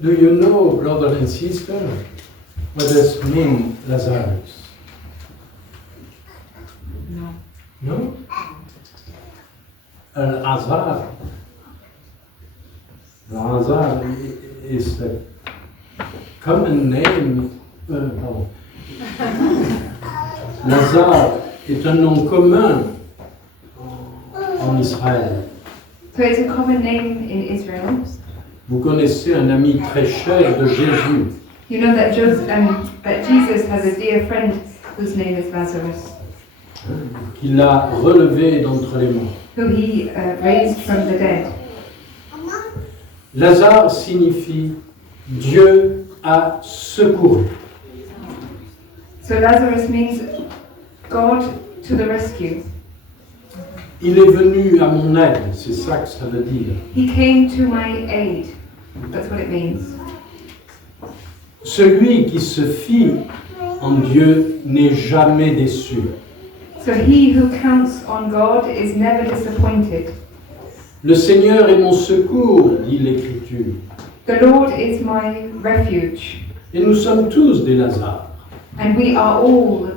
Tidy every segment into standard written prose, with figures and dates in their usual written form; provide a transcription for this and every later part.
Do you know, brother and sister, what does mean Lazarus? No. No? Al-Azhar. Al-Azhar is a common name. Pardon. Lazare est un nom commun en Israël. So it's a common name in Israel. Vous connaissez un ami très cher de Jésus. You know that Jesus has a dear friend whose name is Lazarus, Qu'il l'a relevé d'entre les morts. who he raised from the dead. Lazare signifie Dieu a secouru. So Lazarus means God to the rescue. Il est venu à mon aide, c'est ça que ça veut dire. He came to my aid. That's what it means. Celui qui se fie en Dieu n'est jamais déçu. So he who counts on God is never disappointed. Le Seigneur est mon secours, dit l'Écriture. The Lord is my refuge, Et nous sommes tous des Lazare. and we are all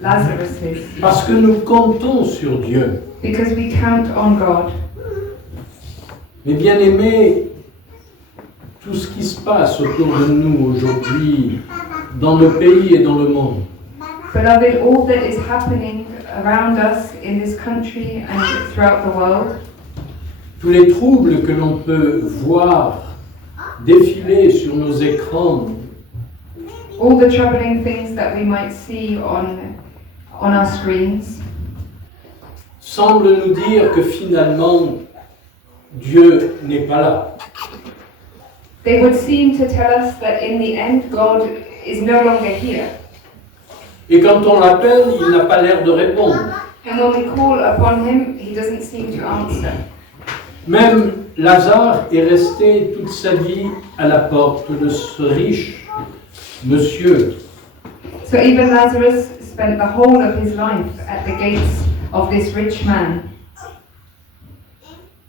Lazaruses Parce que nous comptons sur Dieu. because we count on God. Mais bien aimés, tout ce qui se passe autour de nous aujourd'hui, dans le pays et dans le monde, Beloved, all that is happening around us in this country and throughout the world, tous les troubles que l'on peut voir défiler sur nos écrans, all the troubling things that we might see on our screens, semblent nous dire que finalement, Dieu n'est pas là. they would seem to tell us that in the end God is no longer here. Et quand on l'appelle, il n'a pas l'air de répondre. And when we call upon him, he doesn't seem to answer. Même Lazare est resté toute sa vie à la porte de ce riche monsieur. So even Lazarus spent the whole of his life at the gates of this rich man.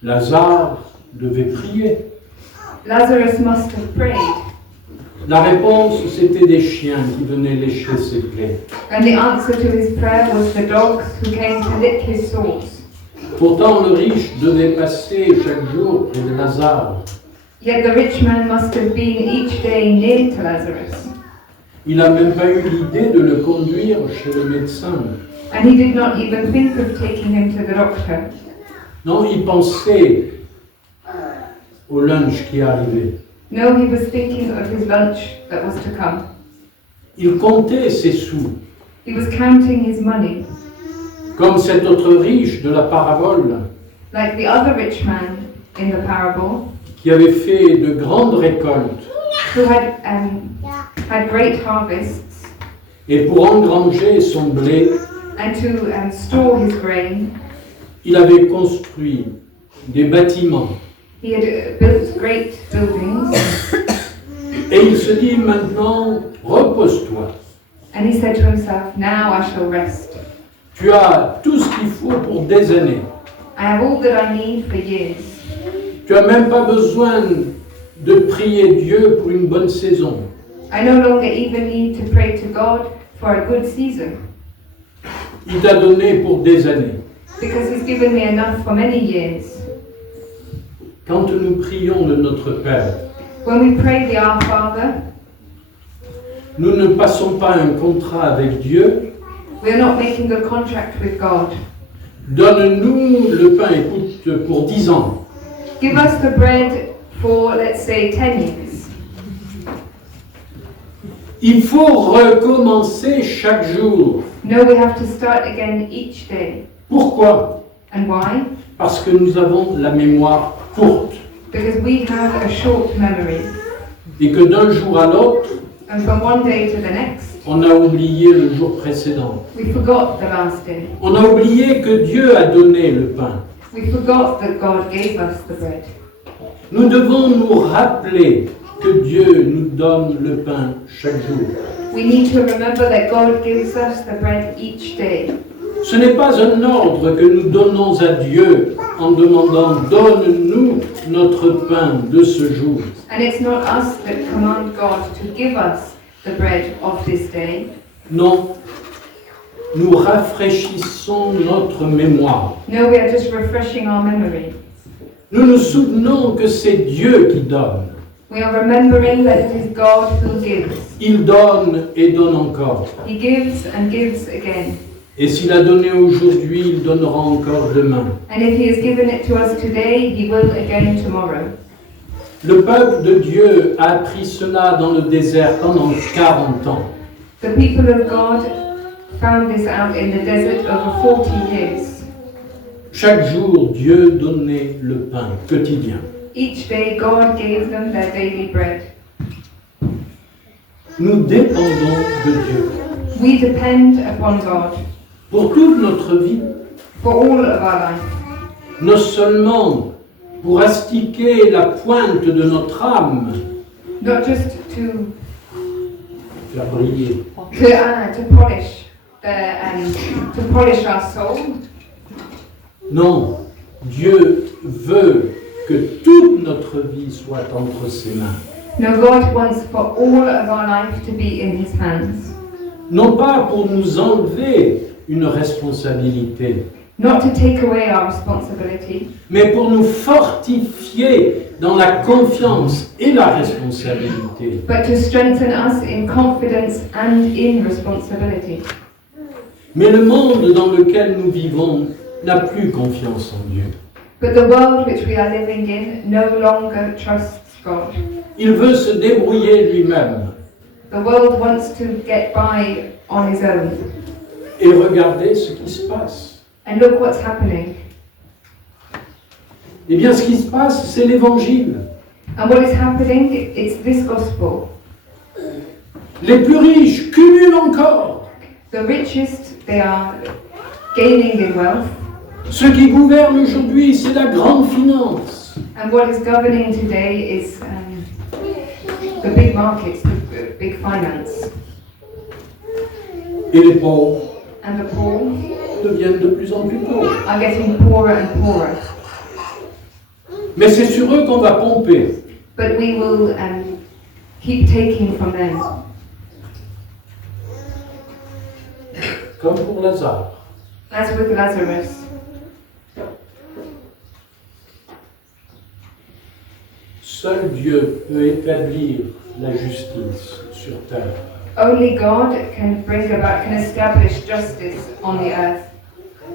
Lazare devait prier. Lazarus must have prayed, La réponse, c'était des chiens qui venaient lécher ses plaies. and the answer to his prayer was the dogs who came to lick his sores. Pourtant, le riche devait passer chaque jour près de Lazare. Yet the rich man must have been each day near to Lazarus, Il n'a même pas eu l'idée de le conduire chez le médecin. and he did not even think of taking him to the doctor. Non, il pensait au lunch qui arrivait. No, he was thinking of his lunch that was to come. Il comptait ses sous, He was counting his money, comme cet autre riche de la parabole like the other rich man in the parable, qui avait fait de grandes récoltes. who had great harvests, Et pour engranger son blé, and to store his grain. il avait construit des bâtiments. He had built great buildings, Et il se dit maintenant, repose-toi. and he said to himself, "Now I shall rest. Tu as tout ce qu'il faut pour des années. I have all that I need for years. Tu n'as même pas besoin de prier Dieu pour une bonne saison. I no longer even need to pray to God for a good season, Il t'a donné pour des années. because he's given me enough for many years." Quand nous prions de notre Père, When we pray the Our Father, nous ne passons pas un contrat avec Dieu. we are not making a contract with God. Donne-nous le pain, écoute, pour 10 ans. Give us the bread for, let's say, 10 years. Il faut recommencer chaque jour. No, we have to start again each day. Pourquoi? And why? Parce que nous avons la mémoire courte. Because we have a short memory. Et que d'un jour à l'autre, And from one day to the next, on a oublié le jour précédent. we forgot the last day. On a oublié que Dieu a donné le pain. We forgot that God gave us the bread. Nous devons nous rappeler que Dieu nous donne le pain chaque jour. We need to remember that God gives us the bread each day. Ce n'est pas un ordre que nous donnons à Dieu en demandant « Donne-nous notre pain de ce jour ». And it's not us that command God to give us the bread of this day. Non, nous rafraîchissons notre mémoire. No, we are just refreshing our memory. Nous nous souvenons que c'est Dieu qui donne. We are remembering that it is God who gives. Il donne et donne encore. He gives and gives again. Et s'il a donné aujourd'hui, il donnera encore demain. And if He has given it to us today, He will again tomorrow. Le peuple de Dieu a appris cela dans le désert pendant 40 ans. The people of God found this out in the desert over 40 years. Chaque jour, Dieu donnait le pain quotidien. Each day, God gave them their daily bread. Nous dépendons de Dieu We depend upon God pour toute notre vie, for all of our life. non seulement pour astiquer la pointe de notre âme, Not just to faire briller, to polish our soul. non, Dieu veut que toute notre vie soit entre ses mains. No, God wants for all of our life to be in His hands. Non pas pour nous enlever une responsabilité, Not to take away our responsibility, mais pour nous fortifier dans la confiance et la responsabilité. but to strengthen us in confidence and in responsibility. Mais le monde dans lequel nous vivons n'a plus confiance en Dieu. But the world which we are living in no longer trusts God. Il veut se débrouiller lui-même. The world wants to get by on his own. Et regardez ce qui se passe. And look what's happening. Eh bien, ce qui se passe, c'est l'évangile. And what is happening, it's this gospel. Les plus riches cumulent encore. The richest, they are gaining in wealth. Ce qui gouverne aujourd'hui, c'est la grande finance. And what is governing today is the big markets, the big finance. Et les pauvres And the poor deviennent de plus en plus pauvres. are getting poorer and poorer. Mais c'est sur eux qu'on va pomper. But we will keep taking from them. Comme pour Lazare. As with Lazarus. Seul Dieu peut établir la justice sur terre. Only God can establish justice on the earth.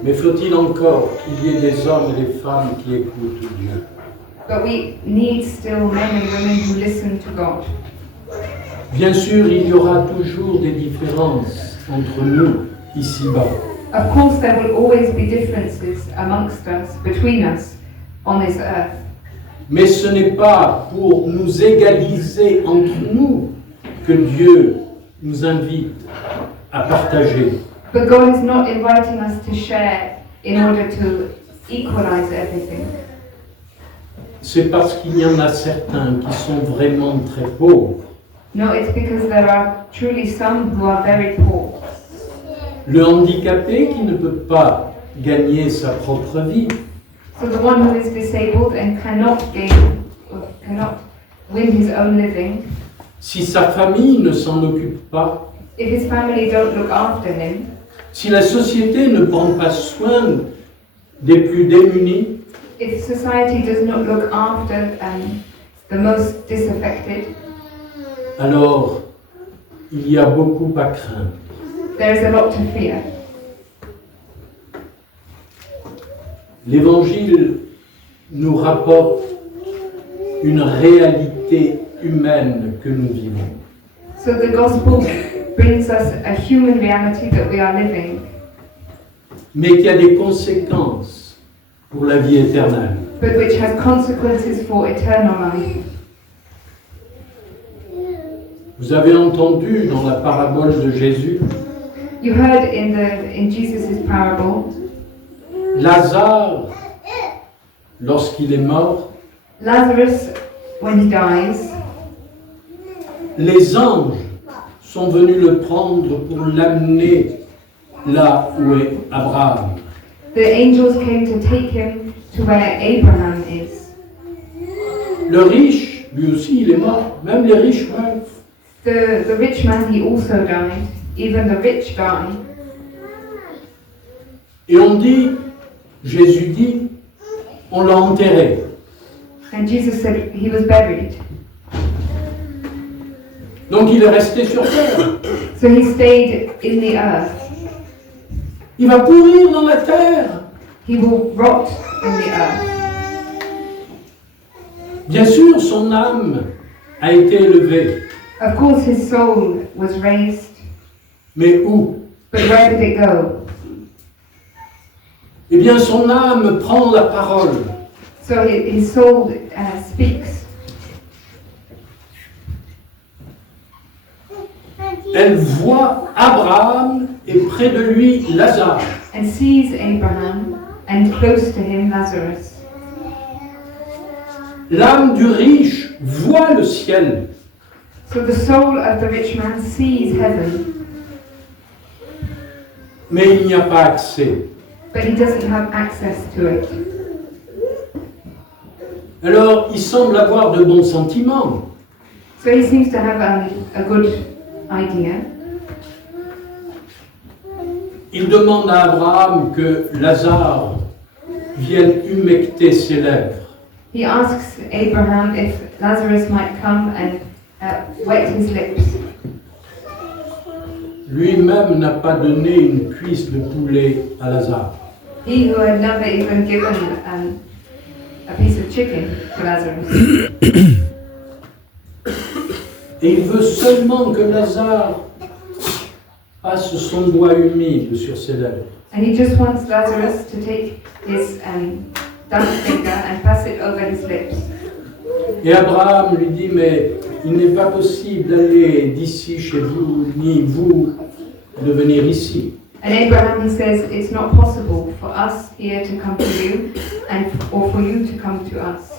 Mais faut-il encore qu'il y ait des hommes et des femmes qui écoutent Dieu? But we need still men and women who listen to God. Bien sûr, il y aura toujours des différences entre nous ici-bas. Of course, there will always be differences amongst us, between us, on this earth. Mais ce n'est pas pour nous égaliser entre nous que Dieu nous invite à partager. But God is not inviting us to share in order to equalize everything. C'est parce qu'il y en a certains qui sont vraiment très pauvres. No, it's because there are truly some who are very poor. Le handicapé qui ne peut pas gagner sa propre vie. So the one who is disabled and cannot win his own living. Si sa famille ne s'en occupe pas, If his family don't look after him, si la société ne prend pas soin des plus démunis, if society does not look after the most disaffected, alors il y a beaucoup à craindre. there is a lot to fear. L'Évangile nous rapporte une réalité humaine que nous vivons. So the gospel brings us a human reality that we are living, Mais qui a des conséquences pour la vie éternelle. but which has consequences for eternal life. Vous avez entendu dans la parabole de Jésus, You heard in Jesus' parable, Lazare, lorsqu'il est mort, Lazarus, when he dies, les anges sont venus le prendre pour l'amener là où est Abraham. the angels came to take him to where Abraham is. Le riche lui aussi, il est mort. Même les riches meurent. The rich man, he also died. Even the rich die. Et on dit, Jésus dit, on l'a enterré. And Jesus said he was buried. Donc il est resté sur terre. So he stayed in the earth. Il va pourrir dans la terre. He will rot in the earth. Bien sûr, son âme a été élevée. Of course his soul was raised. Mais où? But where did it go? Eh bien, son âme prend la parole. So his soul speaks. Elle voit Abraham et près de lui Lazare. And sees Abraham and close to him Lazarus. L'âme du riche voit le ciel. So the soul of the rich man sees heaven, Mais il n'y a pas accès. but he doesn't have access to it. Alors, il semble avoir de bons sentiments. So he seems to have a good idea. Il demande à Abraham que Lazare vienne humecter ses lèvres. He asks Abraham if Lazarus might come and wet his lips. Lui-même n'a pas donné une cuisse de poulet à Lazare. He who had never even given a piece of chicken to Lazarus. Et il veut seulement que Lazare passe son doigt humide sur ses lèvres. And he just wants Lazarus to take his thumb finger and pass it over his lips. Et Abraham lui dit, mais il n'est pas possible d'aller d'ici chez vous, ni vous de venir ici. And Abraham, he says, it's not possible for us here to come to you, or for you to come to us.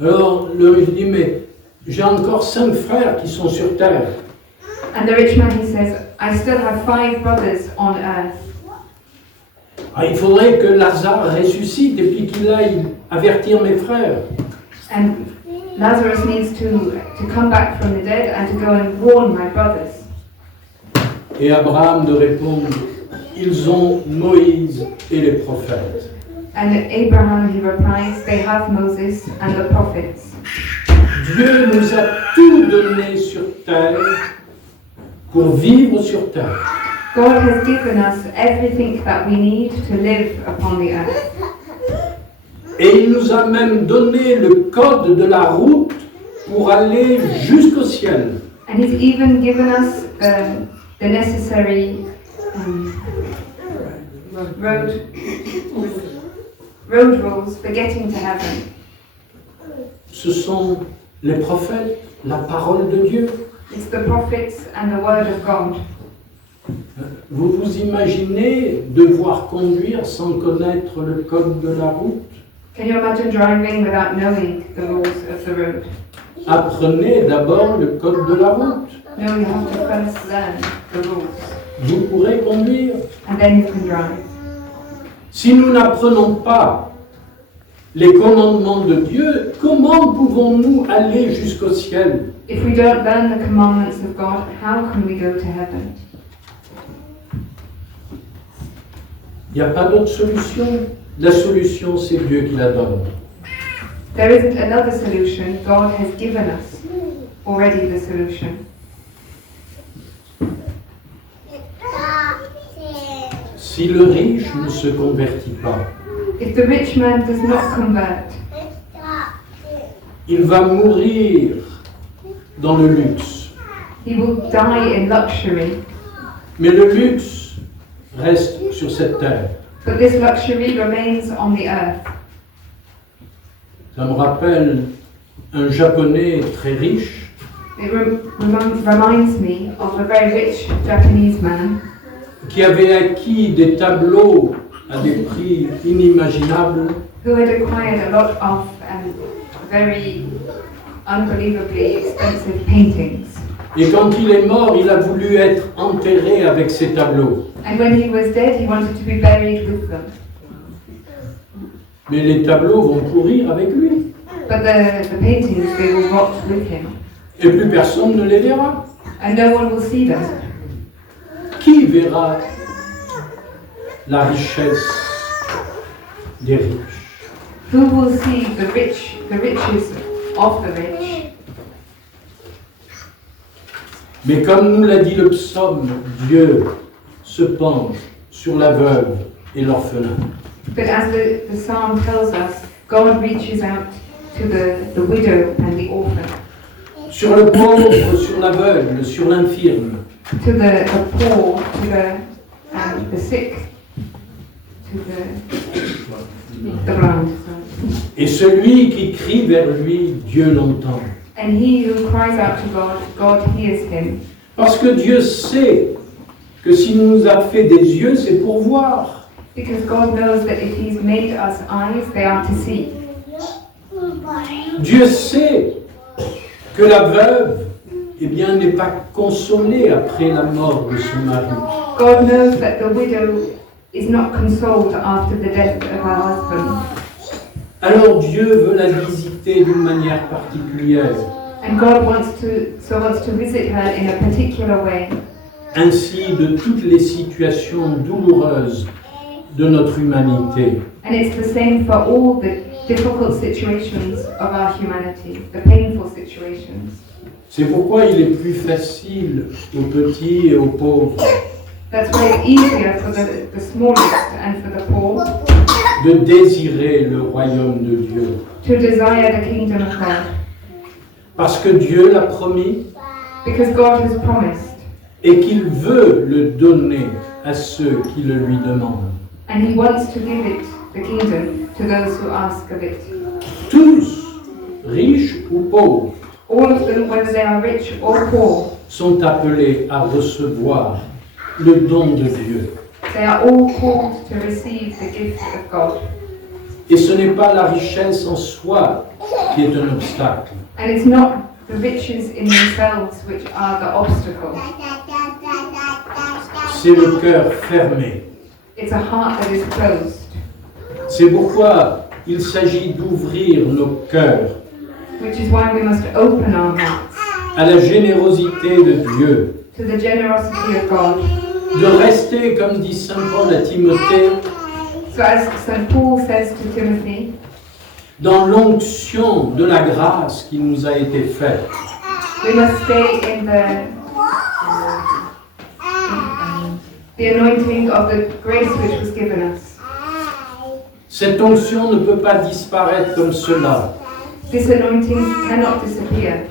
Alors le riche dit, mais j'ai encore 5 frères qui sont sur terre. And the rich man, he says, I still have 5 brothers on earth. Ah, il faudrait que Lazare ressuscite et puis qu'il aille avertir mes frères. And Lazarus needs to come back from the dead and to go and warn my brothers. Et Abraham de répondre, ils ont Moïse et les prophètes. And Abraham, he replies, they have Moses and the prophets. Dieu nous a tout donné sur terre pour vivre sur terre. God has given us everything that we need to live upon the earth. Et il nous a même donné le code de la route pour aller jusqu'au ciel. And he's even given us the necessary road rules for getting to heaven. Ce sont les prophètes, la parole de Dieu. It's the prophets and the word of God. Vous vous imaginez devoir conduire sans connaître le code de la route? Can you imagine driving without knowing the rules of the road? Apprenez d'abord le code de la route. No, you have to first learn the rules, Vous pourrez conduire. and then you can drive. Si nous n'apprenons pas les commandements de Dieu, comment pouvons-nous aller jusqu'au ciel? If we don't learn the commandments of God, how can we go to heaven? Il n'y a pas d'autre solution. La solution, c'est Dieu qui la donne. There isn't another solution. God has given us already the solution. Si le riche ne se convertit pas, If the rich man does not convert, il va mourir dans le luxe. he will die in luxury. Mais le luxe reste sur cette terre. But this luxury remains on the earth. Ça me rappelle un Japonais très riche It reminds me of a very rich Japanese man qui avait acquis des tableaux à des prix inimaginables. who had acquired a lot of very unbelievably expensive paintings. Et quand il est mort, il a voulu être enterré avec ces tableaux. And when he was dead, he wanted to be buried with them. Mais les tableaux vont pourrir avec lui. But the paintings, they will rot with him, et plus personne ne les verra. and no one will see them. Qui verra la richesse des riches? Who will see the riches of the rich? Mais comme nous l'a dit le psaume, Dieu se penche sur la veuve et l'orphelin. But as the psalm tells us, God reaches out to the widow and the orphan, Sur le pauvre, sur l'aveugle, sur l'infirme. to the poor, to the sick, to the blind. Sorry. Et celui qui crie vers lui, Dieu l'entend. And he who cries out to God, God hears him. Parce que Dieu sait que s'il nous a fait des yeux, c'est pour voir. Because God knows that if He's made us eyes, they are to see. Dieu sait que la veuve, eh bien, n'est pas consolée après la mort de son mari. God knows that the widow is not consoled after the death of her husband. Alors Dieu veut la visiter d'une manière particulière. And God wants to visit her in a particular way. Ainsi de toutes les situations douloureuses de notre humanité. And it's the same for all the difficult situations of our humanity, the painful situations. C'est pourquoi il est plus facile aux petits et aux pauvres That's why it's easier for the smallest and for the poor de désirer le royaume de Dieu. to desire the kingdom of God. Parce que Dieu l'a promis Because God has promised, et qu'il veut le donner à ceux qui le lui demandent. and He wants to give it, the kingdom, to those who ask of it. Tous, riches ou pauvres, All of them, whether they are rich or poor, sont appelés à recevoir le don de Dieu. they are all called to receive the gift of God. Et ce n'est pas la richesse en soi qui est un obstacle. And it's not the riches in themselves which are the obstacle. C'est le cœur fermé. It's a heart that is closed. C'est pourquoi il s'agit d'ouvrir nos cœurs Which is why we must open our hearts à la générosité de Dieu, to the generosity of God. de rester, comme dit Saint Paul à Timothée, So as St. Paul says to Timothy, dans l'onction de la grâce qui nous a été faite. we must stay in the anointing of the grace which was given us. Cette onction ne peut pas disparaître comme cela. This anointing cannot disappear.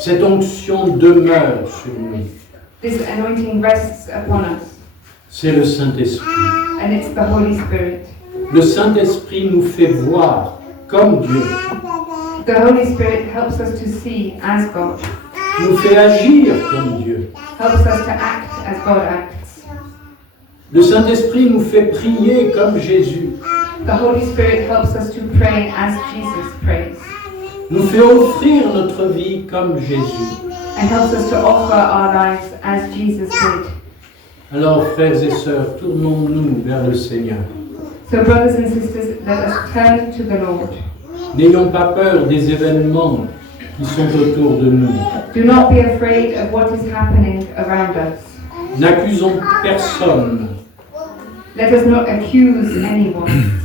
Cette onction demeure sur nous. This anointing rests upon us, C'est le Saint-Esprit. and it's the Holy Spirit. Le Saint-Esprit nous fait voir comme Dieu, The Holy Spirit helps us to see as God, nous fait agir comme Dieu. helps us to act as God acts. Le Saint-Esprit nous fait prier comme Jésus, The Holy Spirit helps us to pray as Jesus prays, nous fait offrir notre vie comme Jésus. and helps us to offer our lives as Jesus did. Alors, frères et sœurs, tournons-nous vers le Seigneur. So brothers and sisters, let us turn to the Lord. N'ayons pas peur des événements qui sont autour de nous. Do not be afraid of what is happening around us. N'accusons personne, Let us not accuse anyone,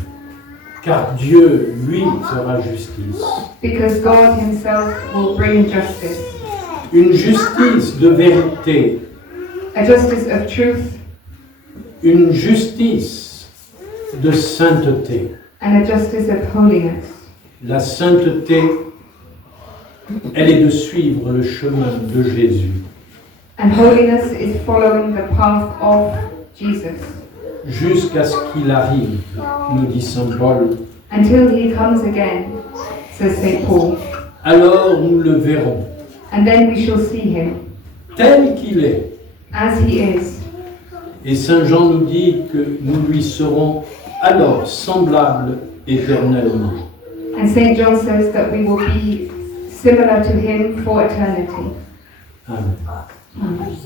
car Dieu, lui, fera justice. because God Himself will bring justice. Une justice de vérité, A justice of truth une justice de sainteté. and a justice of holiness. La sainteté, elle est de suivre le chemin de Jésus, And holiness is following the path of Jesus jusqu'à ce qu'il arrive, nous dit Saint Paul. until He comes again, says St. Paul. Alors nous le verrons, And then we shall see Him tel qu'il est. as He is. Et Saint Jean nous dit que nous lui serons alors semblables éternellement. And St. John says that we will be similar to Him for eternity. Amen. Amen.